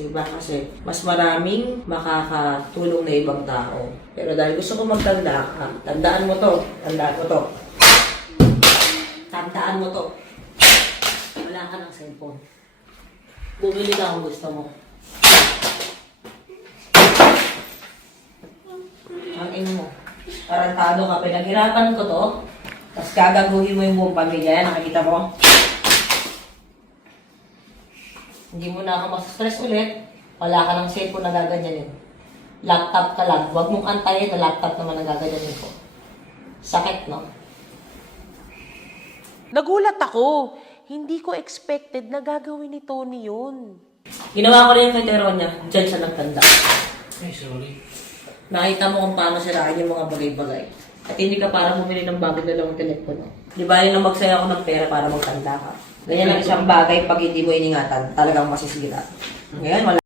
Diba? Kasi mas maraming makakatulong na ibang tao. Pero dahil gusto ko magtanda ka, tandaan mo to. Tandaan mo to. Tandaan mo to. Wala ka ng cellphone. Bumili ka kung gusto mo. Ang ino mo. Tarantado ka. Pinaghirapan ko to. Tapos gagaguhin mo yung buong pamilya. Nakikita mo? Hindi mo na ako mas-stress ulit. Wala ka ng cellphone na gaganyanin. Laptop ka lang. Huwag mong antayin na laptop naman ang gaganyanin ko. Sakit, no? Nagulat ako. Hindi ko expected na gagawin ni Tony yun. Ginawa ko rin kay Teronya. Diyan siya nagtanda. Ay, sorry. Nakita mo kung paano sirain yung mga bagay-bagay. At hindi ka para bumili ng bagong dalawang telepono. Di ba yun na magsaya ako ng pera para magtanda ka? Ganyan ang isang bagay pag hindi mo iningatan, talagang masisira. Ngayon, wala